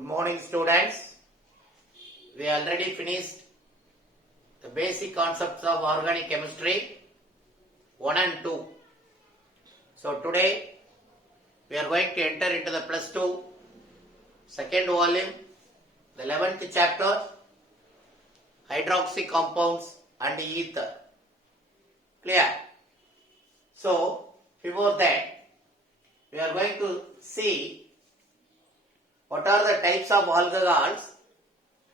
Good morning, students. We already finished the basic concepts of organic chemistry 1 and 2. So today we are going to enter into the plus 2 second volume, the 11th chapter, hydroxy compounds and ether. Clear? So before that we are going to see what are the types of alcohols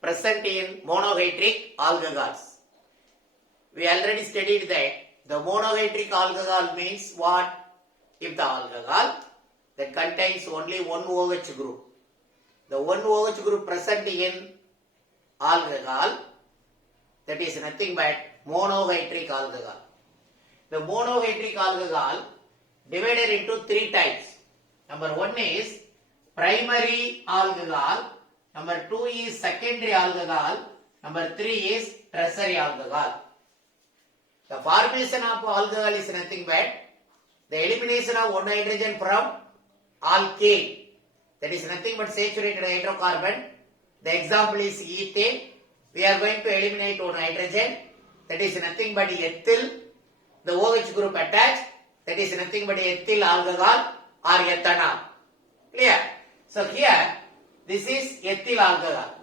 present in monohydric alcohols. We already studied that the monohydric alcohol means what? If the alcohol that contains only one OH group. The one OH group present in alcohol, that is nothing but monohydric alcohol. The monohydric alcohol divided into three types. Number one is primary alcohol, number 2 is secondary alcohol, number 3 is tertiary alcohol. The formation of alcohol is nothing but the elimination of one hydrogen from alkane, that is nothing but saturated hydrocarbon. The example is ethane. We are going to eliminate one hydrogen, that is nothing but ethyl. The OH group attached, that is nothing but ethyl alcohol or ethanol. Clear? So here, this is ethyl alcohol.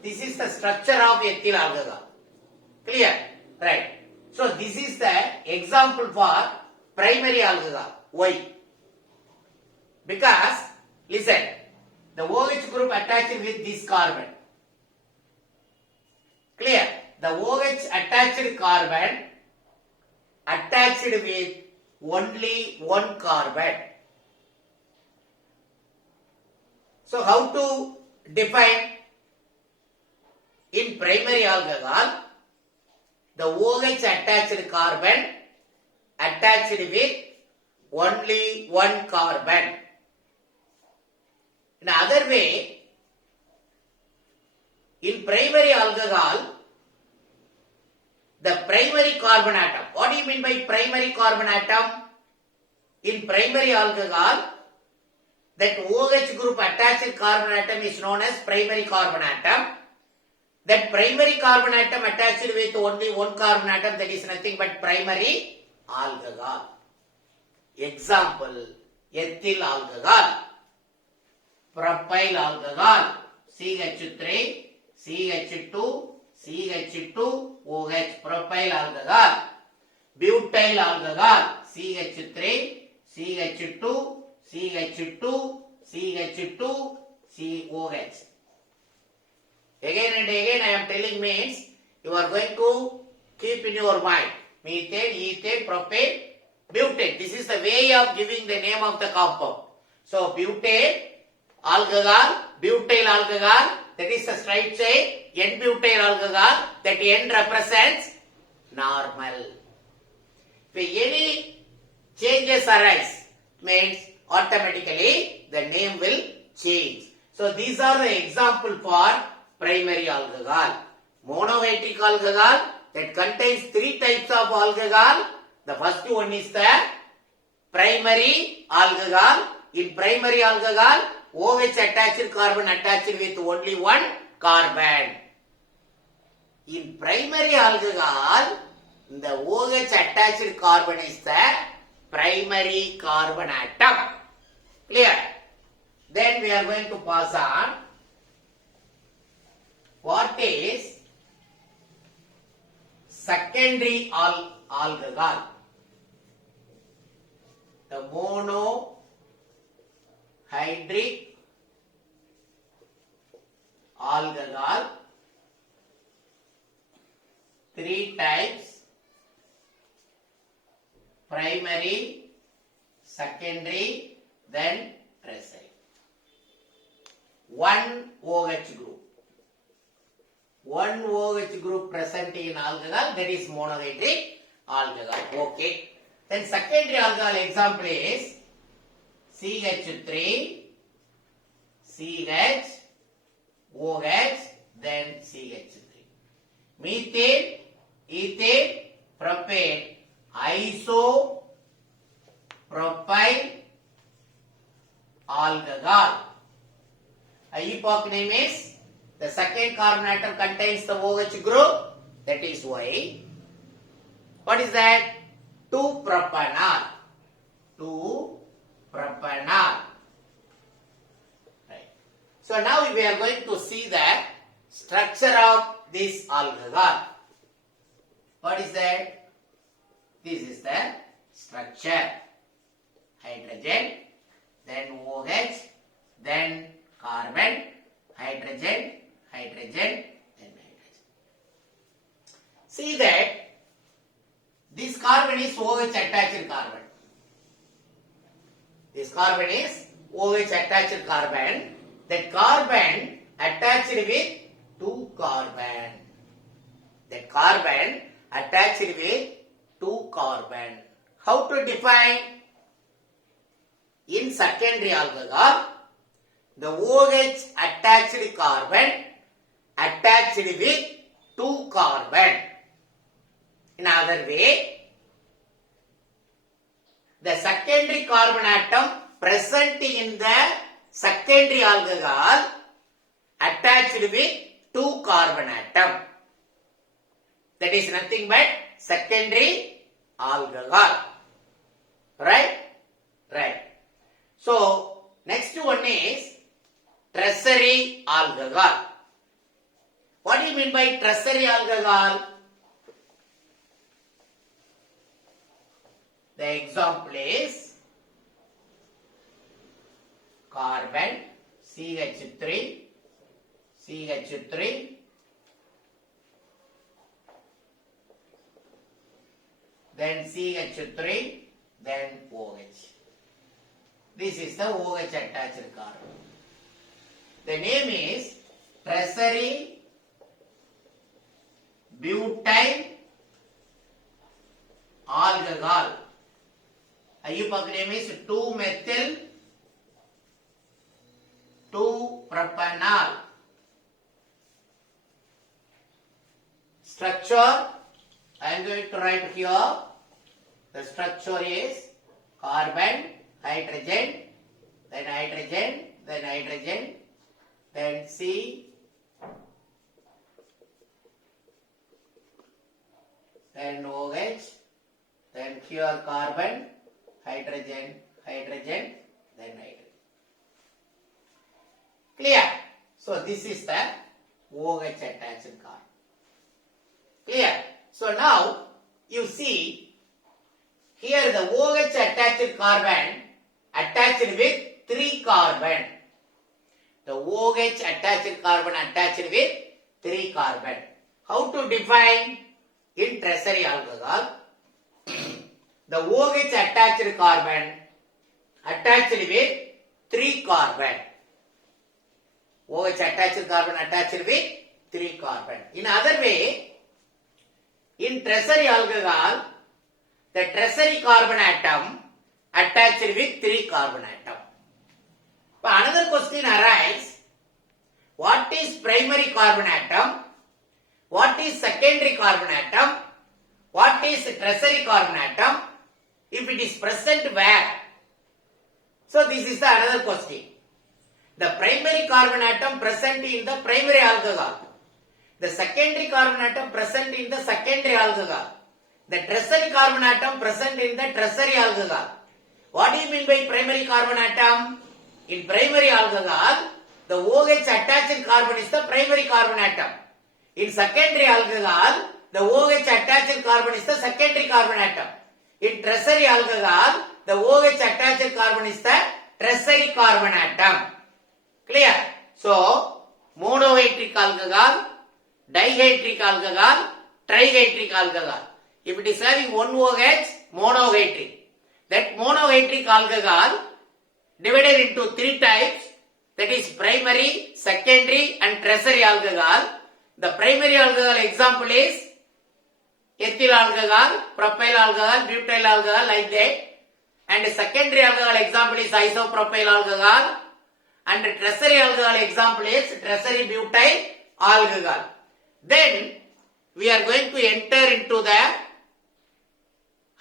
This is the structure of ethyl alcohol. Clear? Right. So this is the example for primary alcohol. Why? Because, listen, the OH group attached with this carbon. Clear? The OH attached carbon attached with only one carbon. So how to define? In primary alcohol, the OH attached carbon attached with only one carbon. In other way, in primary alcohol, the primary carbon atom. What do you mean by primary carbon atom? In primary alcohol, that OH group attached carbon atom is known as primary carbon atom. That primary carbon atom attached with only one carbon atom, that is nothing but primary alcohol. Example, ethyl alcohol, propyl alcohol, CH3, CH2, CH2OH, propyl alcohol, butyl alcohol, CH3, CH2, CH2, CH2, COH. Again and again I am telling means you are going to keep in your mind. Methane, ethane, propane, butane. This is the way of giving the name of the compound. So butane, alcohol, butyl alcohol, that is a straight chain. N-butyl alcohol, that N represents normal. If any changes arise, means automatically the name will change. So these are the example for primary alcohol. Monohydric alcohol that contains three types of alcohol. The first one is the primary alcohol. In primary alcohol, OH attached carbon attached with only one carbon. In primary alcohol, the OH attached carbon is the primary carbon atom. Clear? Then we are going to pass on. What is secondary alcohol? The monohydric alcohol, three types: primary, secondary, then tertiary. One OH group. One OH group present in alcohol, that is monohydric alcohol. Okay. Then secondary alcohol example is CH3, CH, OH, then CH3. Methane, ethane, propane, isopropyl alcohol. epoch name is the second carbon atom contains the OH group, that is Y. What is that? 2-propanol. 2-propanol. Right. So now we are going to see the structure of this alcohol. What is that? This is the structure. Hydrogen, then OH, then carbon, hydrogen, hydrogen, then hydrogen. See that this carbon is OH attached carbon. This carbon is OH attached carbon. That carbon attached with 2 carbon. That carbon attached with 2 carbon. How to define? In secondary alcohol, the OH attached carbon attached with 2 carbon. In other way, the secondary carbon atom present in the secondary alcohol attached with 2 carbon atom. That is nothing but secondary alcohol. Right? Right. So, next one is tertiary alcohol. What do you mean by tertiary alcohol? The example is carbon, CH3, CH3, then CH3, then OH. This is the OH attached carbon. The name is tertiary butyl alcohol. IUPAC name is 2-methyl 2-propanol. Structure, I am going to write here. The structure is carbon, hydrogen, then hydrogen, then hydrogen, then C, then OH, then here carbon, hydrogen, hydrogen, then hydrogen. Clear? So this is the OH attached carbon. Clear? So now you see here the OH attached carbon attached with 3 carbon. The OH attached carbon attached with 3 carbon. How to define? In tertiary alcohol, the OH attached carbon attached with 3 carbon. OH attached carbon attached with 3 carbon. In other way, in tertiary alcohol, the tertiary carbon atom attached with 3 carbon atom. But another question arises, what is primary carbon atom? What is secondary carbon atom? What is tertiary carbon atom? If it is present where? So this is the another question. The primary carbon atom present in the primary alcohol. The secondary carbon atom present in the secondary alcohol. The tertiary carbon atom present in the tertiary alcohol. What do you mean by primary carbon atom? In primary alcohol, the OH attached carbon is the primary carbon atom. In secondary alcohol, the OH attached carbon is the secondary carbon atom. In tertiary alcohol, the OH attached carbon is the tertiary carbon atom. Clear? So, monohydric alcohol, dihydric alcohol, trihydric alcohol. If it is having one OH, monohydric. That monohydric alcohol divided into 3 types, that is primary, secondary and tertiary alcohol. The primary alcohol example is ethyl alcohol, propyl alcohol, butyl alcohol, like that. And secondary alcohol example is isopropyl alcohol. And tertiary alcohol example is tertiary butyl alcohol. Then we are going to enter into the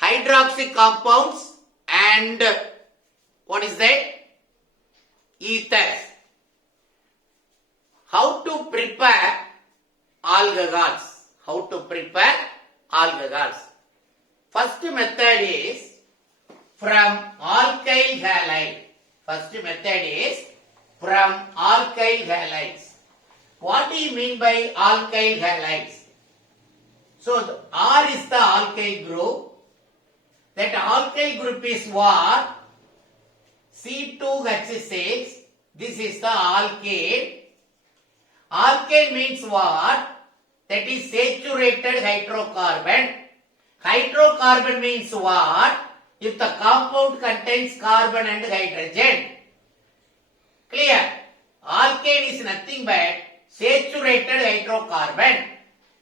hydroxy compounds and what is that? Ethers. How to prepare alcohols? How to prepare alcohols? First method is from alkyl halide. First method is from alkyl halides. What do you mean by alkyl halides? So the R is the alkyl group. That alkyl group is what? C2H6. This is the alkane. Alkane means what? That is saturated hydrocarbon. Hydrocarbon means what? If the compound contains carbon and hydrogen. Clear? Alkane is nothing but saturated hydrocarbon.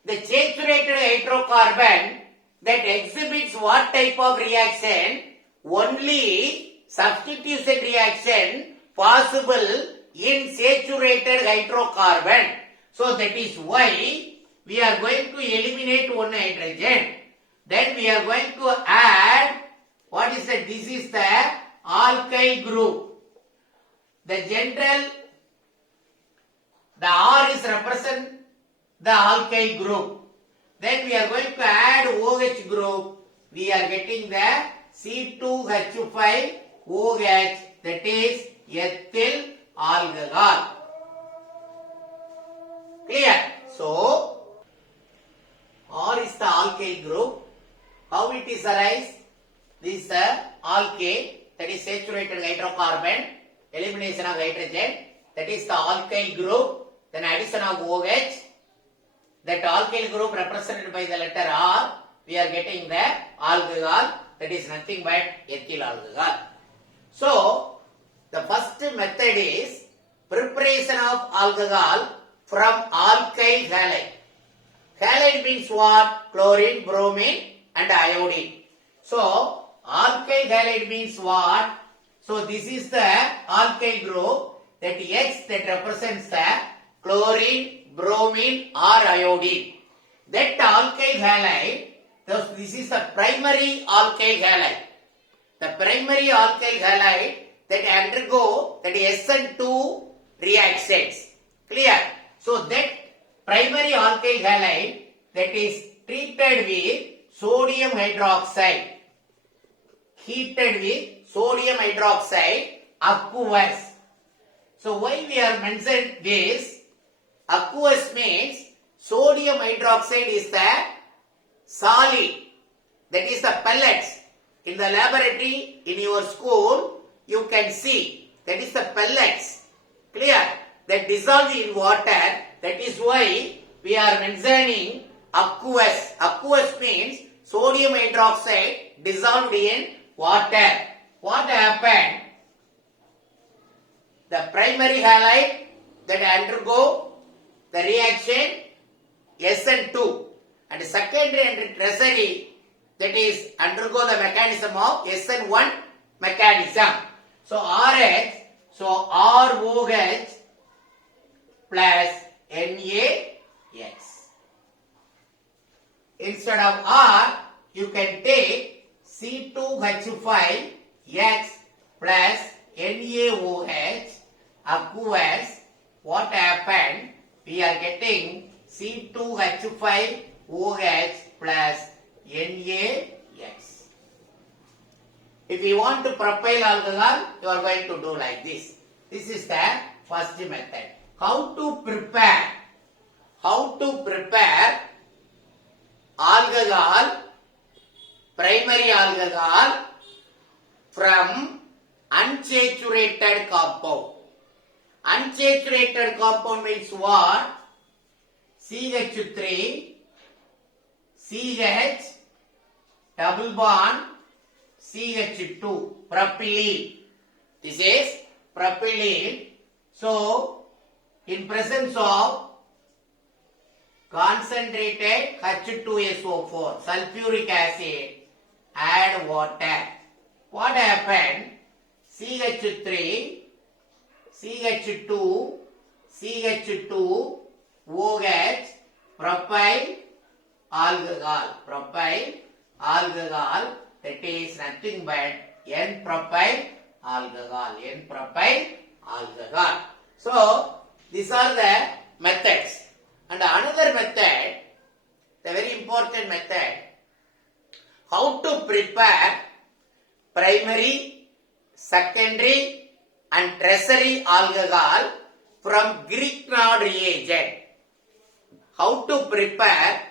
The saturated hydrocarbon that exhibits what type of reaction? Only substitution reaction possible in saturated hydrocarbon. So that is why we are going to eliminate one hydrogen. Then we are going to add, what is that? This is the alkyl group. The general, the R is represent the alkyl group. Then we are going to add OH group. We are getting the C2H5OH, that is ethyl alcohol. Clear? So, R is the alkyl group. How it is arise? This is the alkane, that is saturated hydrocarbon, elimination of hydrogen, that is the alkyl group, then addition of OH. That alkyl group represented by the letter R, we are getting the alcohol, that is nothing but ethyl alcohol. So, the first method is preparation of alcohol from alkyl halide. Halide means what? Chlorine, bromine and iodine. So, alkyl halide means what? So, this is the alkyl group, that X that represents the chlorine, bromine or iodine. That alkyl halide, this is the primary alkyl halide. The primary alkyl halide that undergo that SN2 reactions. Clear? So that primary alkyl halide that is treated with sodium hydroxide. Heated with sodium hydroxide aqueous. So why we are mentioned this? Aqueous means sodium hydroxide is the solid, that is the pellets. In the laboratory, in your school, you can see that is the pellets. Clear? That dissolve in water. That is why we are mentioning aqueous. Aqueous means sodium hydroxide dissolved in water. What happened? The primary halide that undergo the reaction SN2 and secondary and tertiary that is undergo the mechanism of SN1 mechanism. So RH, so ROH plus NaX. Instead of R, you can take C2H5X plus NaOH aqueous. What happened? We are getting C2H5OH plus NaX. If you want to propyl alcohol, you are going to do like this. This is the first method. How to prepare? How to prepare alcohol, primary alcohol from unsaturated compound. Unsaturated compound means what? CH3, CH, double bond, CH2, propylene. This is propylene. So, in presence of concentrated H2SO4, sulfuric acid, add water. What happened? CH3, CH2, CH2, OH, propyl alcohol, that is nothing but N-propyl alcohol. So, These are the methods. And another method, the very important method, how to prepare primary, secondary and tertiary alcohol from Grignard reagent. How to prepare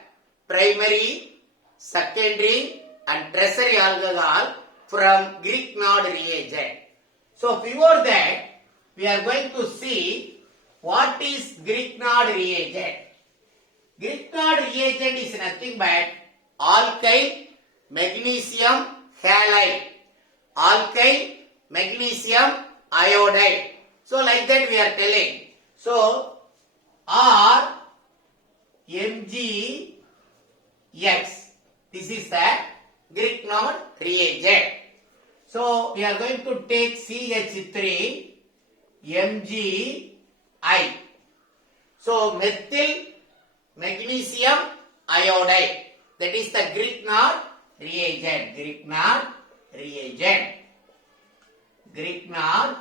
primary, secondary and tertiary alcohol from Grignard reagent. So before that, we are going to see what is Grignard reagent. Grignard reagent is nothing but alkyl magnesium halide, alkyl magnesium iodide. So like that we are telling. So R MgX. This is the Grignard reagent. So we are going to take CH3 Mgi. So methyl magnesium iodide. That is the Grignard reagent. Grignard reagent. Grignard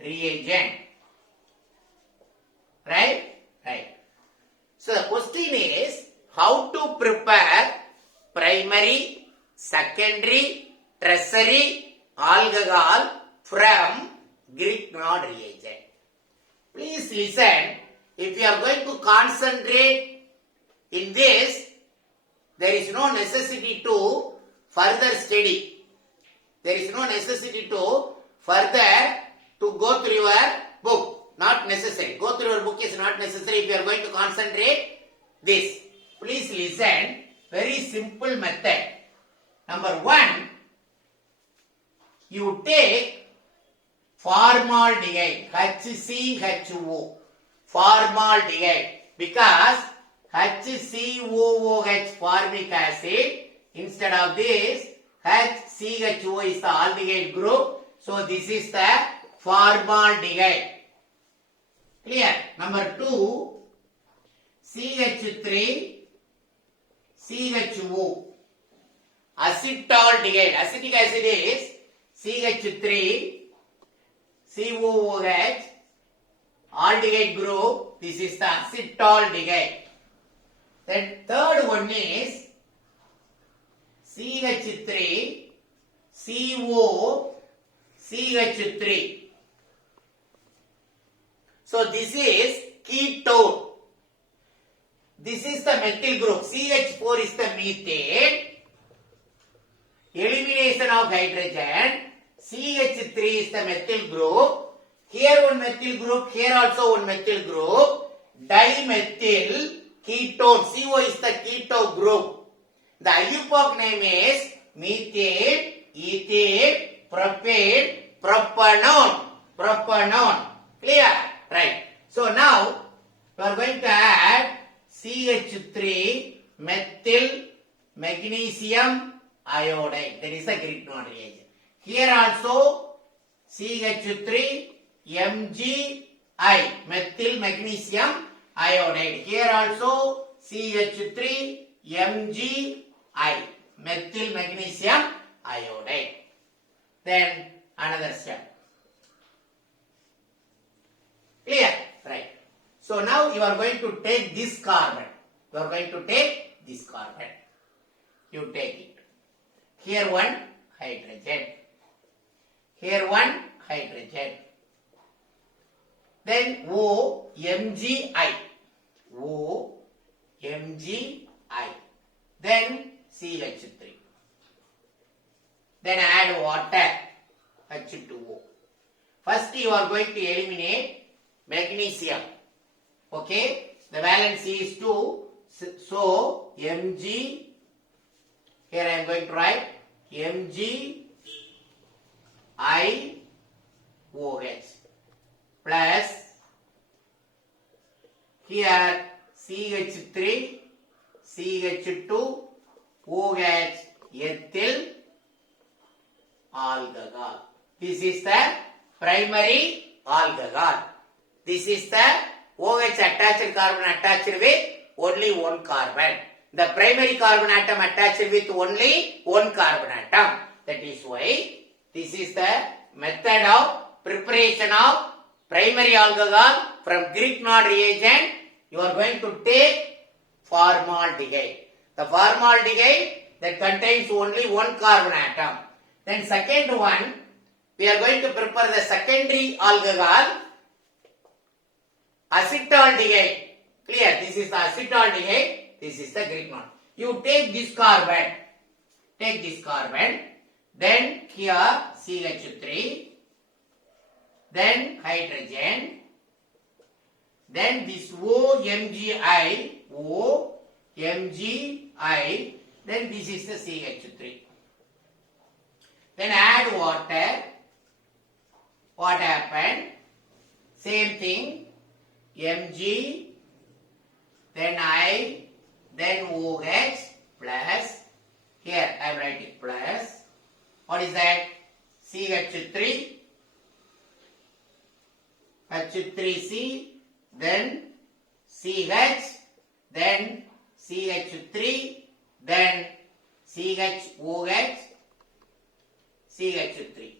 reagent. Right? Right. So the question is how to prepare primary, secondary, tertiary alcohol from Grignard reagent. Please listen. If you are going to concentrate in this, there is no necessity to further study. There is no necessity to further to go through your book. Not necessary. Go through your book is not necessary if you are going to concentrate this. Please listen. Very simple method. Number 1, you take formaldehyde, HCHO, formaldehyde, because HCOOH formic acid, instead of this, HCHO is the aldehyde group, so this is the formaldehyde. Clear? Number 2, CH3, CHO, acetaldehyde. Acetic acid is CH3, COOH, aldehyde group. This is the acetaldehyde. Then third one is CH3, CO, CH3. So this is ketone. This is the methyl group. CH4 is the methane. Elimination of hydrogen. CH3 is the methyl group. Here one methyl group, here also one methyl group. Dimethyl ketone. CO is the keto group. The IUPAC name is methane, ethane, propane, propanone. Propanone. Clear? Right. So now we are going to add CH3 methyl magnesium iodide. That is the Grignard reagent. Here also CH3 Mgi, methyl magnesium iodide. Here also CH3 Mgi, methyl magnesium iodide. Then another step. Clear? Right. So now you are going to take this carbon. You are going to take this carbon. You take it. Here one hydrogen. Here one hydrogen. Then OMgI. OMgI. Then CH3. Then add water. H2O. First you are going to eliminate magnesium. Okay. The valency is 2. So Mg. Here I am going to write Mg IOH plus here CH3 CH2 OH ethyl alcohol. This is the primary alcohol. This is the OH attached carbon attached with only one carbon. The primary carbon atom attached with only one carbon atom. That is why this is the method of preparation of primary alcohol from Grignard reagent, you are going to take formaldehyde. The formaldehyde that contains only one carbon atom. Then second one, we are going to prepare the secondary alcohol, acetaldehyde. Clear? This is the acetaldehyde, this is the Grignard. You take this carbon, then here CH3, then hydrogen, then this OMgI, then this is the CH3. Then add water. What happened? Same thing. Mg, then I, then OH plus. Here I am writing plus. What is that? CH3, H3C, then CH, then CH3, then CHOH, CH3.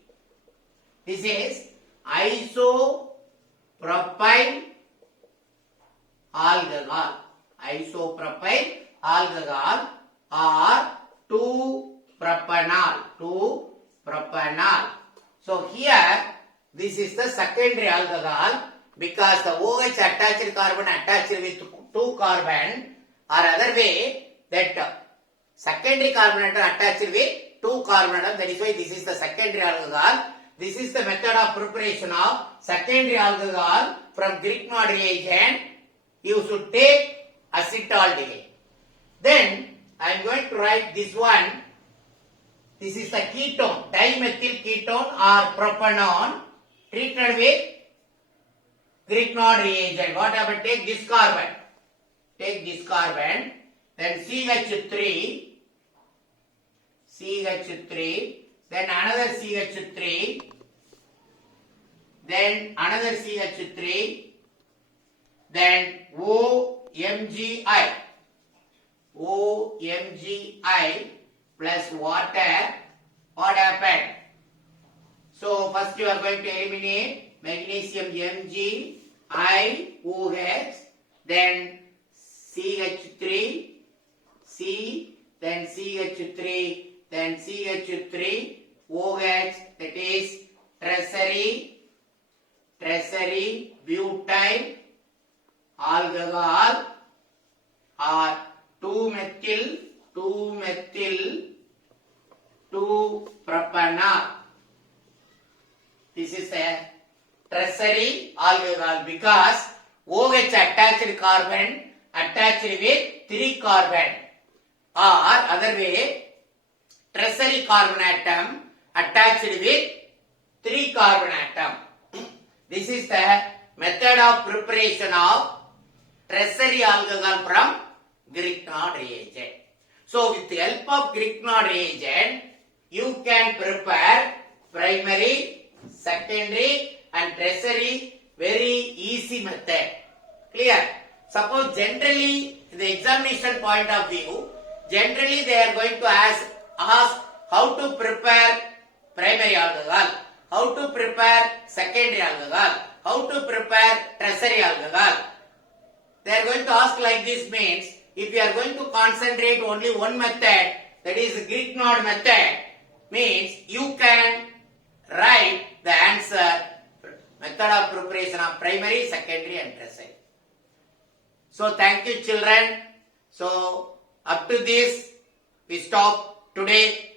This is isopropyl alcohol. Isopropyl alcohol or 2-propanol. So here this is the secondary alcohol because the OH attached carbon attached with 2 carbon, or other way that secondary carbon atom attached with 2 carbon atom. That is why this is the secondary alcohol. This is the method of preparation of secondary alcohol from Grignard reagent. You should take acetaldehyde. Then I am going to write this one. This is the ketone, dimethyl ketone or propanone treated with Grignard reagent. What happened? Take this carbon, then CH3, then another CH3, then another CH3, then OMgI plus water. What happened? So first you are going to eliminate magnesium MgIOH, then CH3, C, then CH3, then CH3, OH, that is tertiary butyl alcohol or 2-propanol. This is a tertiary alcohol because OH attached carbon attached with 3 carbon, or other way tertiary carbon atom attached with 3 carbon atom. This is the method of preparation of tertiary alcohol from Grignard reagent. So with the help of Grignard reagent, you can prepare primary, secondary and tertiary very easy method. Clear? Suppose generally, in the examination point of view, generally they are going to ask how to prepare primary alcohol, how to prepare secondary alcohol, how to prepare tertiary alcohol. They are going to ask like this means, if you are going to concentrate only one method, that is the Grignard method, means you can write the answer, method of preparation of primary, secondary and tertiary. So thank you children. So up to this we stop today.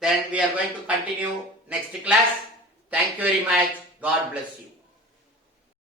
Then we are going to continue next class. Thank you very much. God bless you.